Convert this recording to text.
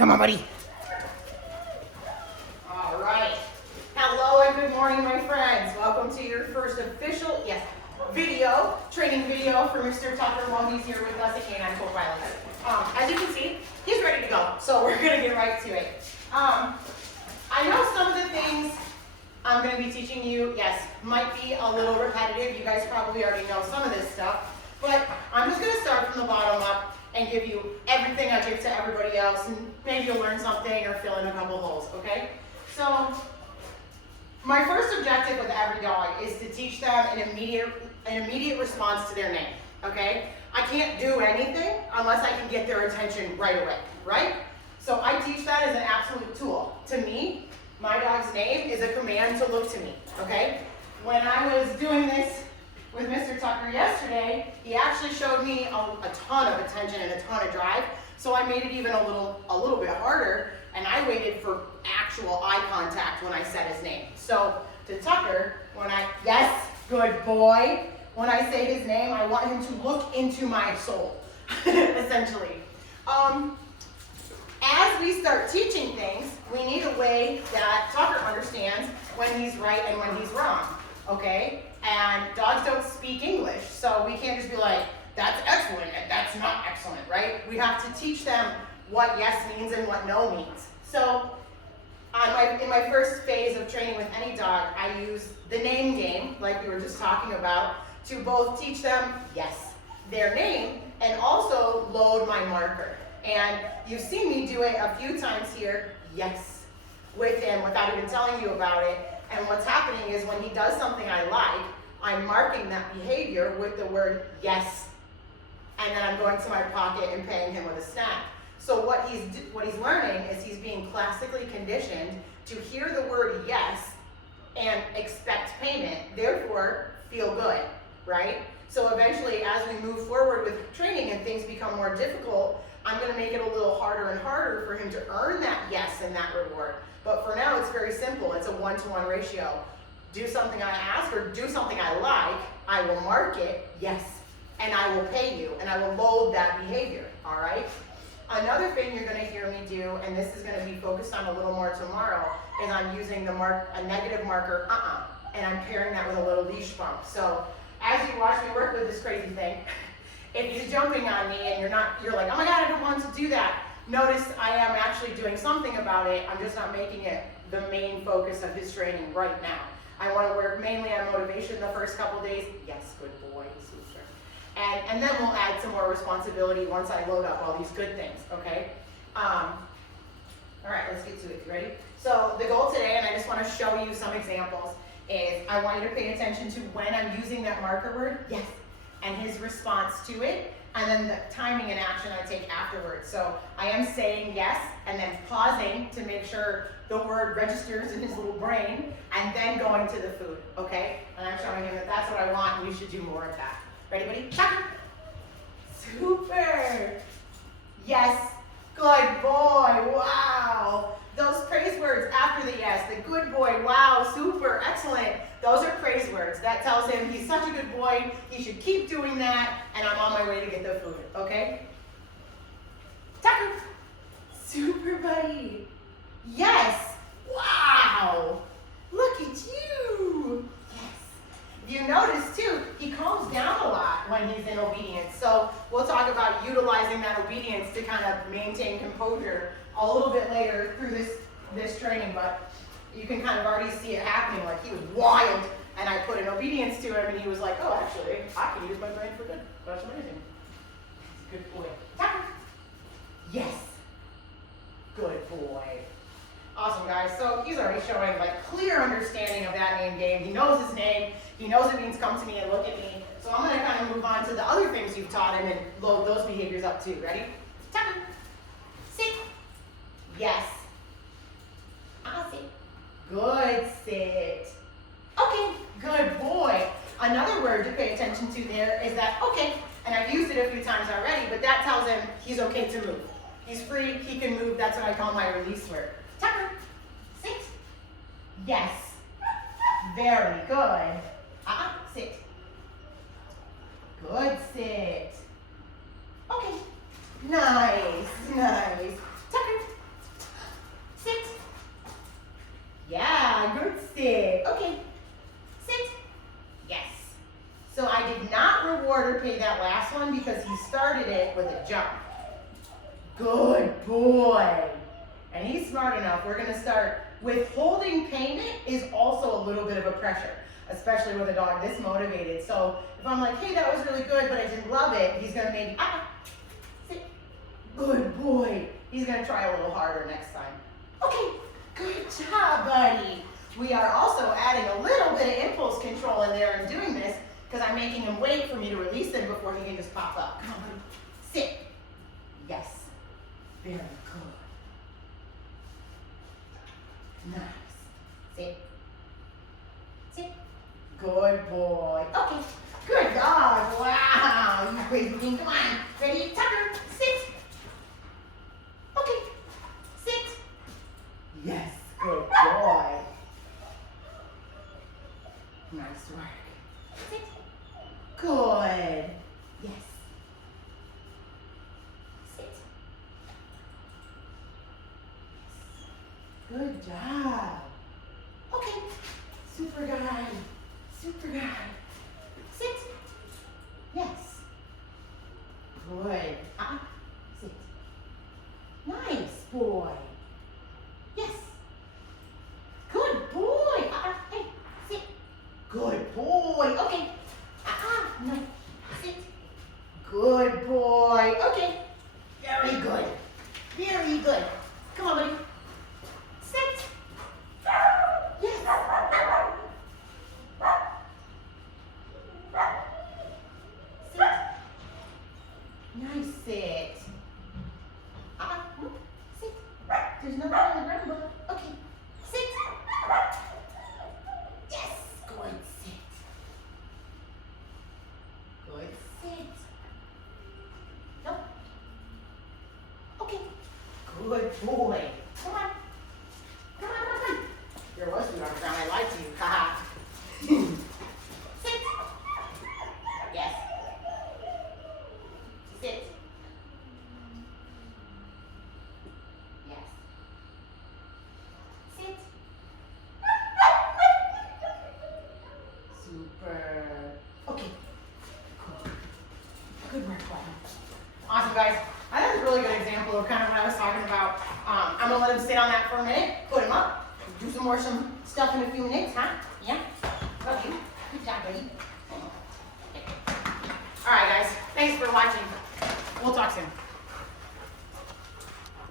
Come on, buddy. All right. Hello and good morning, my friends. Welcome to your first official, training video for Mr. Tucker while he's here with us at Canine Co-Pilot. As you can see, he's ready to go, so we're going to get right to it. I know some of the things I'm going to be teaching you, might be a little repetitive. You guys probably already know some of this stuff, but I'm just going to start from the bottom up and give you everything I give to everybody else, and maybe you'll learn something or fill in a couple holes, okay? So, my first objective with every dog is to teach them an immediate response to their name, okay? I can't do anything unless I can get their attention right away, right? So I teach that as an absolute tool. To me, my dog's name is a command to look to me, okay? When I was doing this with Mr. Tucker yesterday, he actually showed me a ton of attention and a ton of drive, so I made it even a little bit harder, and I waited for actual eye contact when I said his name. So to Tucker, yes, good boy, when I say his name, I want him to look into my soul, essentially. As we start teaching things, we need a way that Tucker understands when he's right and when he's wrong, okay? And dogs don't speak English, so we can't just be like, that's excellent and that's not excellent, right? We have to teach them what yes means and what no means. So in my first phase of training with any dog, I use the name game, like we were just talking about, to both teach them, yes, their name, and also load my marker. And you've seen me do it a few times here, yes, with him without even telling you about it. And what's happening is when he does something I like, I'm marking that behavior with the word yes, and then I'm going to my pocket and paying him with a snack. So what he's learning is he's being classically conditioned to hear the word yes and expect payment, therefore feel good, right? So eventually, as we move forward with training and things become more difficult, I'm going to make it a little harder and harder for him to earn that yes and that reward. But for now, it's very simple. It's a 1-to-1 ratio. Do something I ask or do something I like, I will mark it, yes, and I will pay you, and I will load that behavior, all right? Another thing you're going to hear me do, and this is going to be focused on a little more tomorrow, is I'm using a negative marker, and I'm pairing that with a little leash bump. So as you watch me work with this crazy thing, if he's jumping on me and you're like, oh my God, I don't want to do that. Notice I am actually doing something about it. I'm just not making it the main focus of his training right now. I want to work mainly on motivation the first couple days. Yes, good boy, super. And then we'll add some more responsibility once I load up all these good things, okay? All right, let's get to it. You ready? So the goal today, and I just want to show you some examples, is I want you to pay attention to when I'm using that marker word, yes, and his response to it, and then the timing and action I take afterwards. So I am saying yes, and then pausing to make sure the word registers in his little brain, and then going to the food, okay? And I'm showing him that that's what I want, and we should do more of that. Ready, buddy? Tucker. Super. Yes. Good boy. Wow. Those praise words after the yes, the good boy, wow, super, excellent. Those are praise words. That tells him he's such a good boy, he should keep doing that, and I'm on my way to get the food, okay? Tucker. Super, buddy. Yes. Wow. Look at you. Yes. You notice too, he calms down a lot when he's in obedience. So we'll talk about utilizing that obedience to kind of maintain composure a little bit later through this training, but you can kind of already see it happening. Like he was wild, and I put an obedience to him, and he was like, oh, actually, I can use my brain for good. That's amazing. Good boy. Tucker. Yes. Good boy. Awesome, guys. So he's already showing like clear understanding of that name game. He knows his name. He knows it means come to me and look at me. So I'm going to kind of move on to the other things you've taught him and load those behaviors up too. Ready? Tucker. Sit. Yes. I'll sit. Good sit. Okay. Good boy. Another word to pay attention to there is that okay, and I've used it a few times already, but that tells him he's okay to move. He's free, he can move. That's what I call my release word. Tucker, sit. Yes. Very good. Sit. Good sit. Okay. Nice, nice. Tucker, Good boy. And he's smart enough. We're gonna start withholding payment is also a little bit of a pressure, especially with a dog this motivated. So if I'm like, hey, that was really good, but I didn't love it, he's gonna maybe, sit. Good boy. He's gonna try a little harder next time. Okay, good job, buddy. We are also adding a little bit of impulse control in there and doing this because I'm making him wait for me to release him before he can just pop up. Come on, buddy. Sit. Yes. Very good. Nice. Sit. Sit. Good boy. Okay. Good dog. Wow. You crazy thing. Come on. Ready? Tucker. Sit. Okay. Sit. Yes. Good boy. Nice work. Sit. Good. Yes. Sit. Good job. Okay. Super guy. Super guy. Sit. Yes. Good. Sit. Nice boy. Yes. Good boy. Hey. Sit. Good boy. Okay. No. Sit. Good boy. Okay. Very good. Very good. Come on, buddy. Sit. Yes. Sit. Nice sit. Sit. There's nothing on the ground, but okay. Sit. Yes. Good sit. Good sit. Nope. Okay. Good boy. Come on. Come on, come on. There was food on the ground. I lied to you. Haha. Sit. Yes. Sit. Yes. Sit. Super. Okay. Cool. Good work, Bob. Awesome, guys. I think that's a really good example of kind of what I was talking about. I'm going to let him sit on that for a minute, put him up, do some stuff in a few minutes, huh? Yeah? Love you. Good job, buddy. All right, guys. Thanks for watching. We'll talk soon.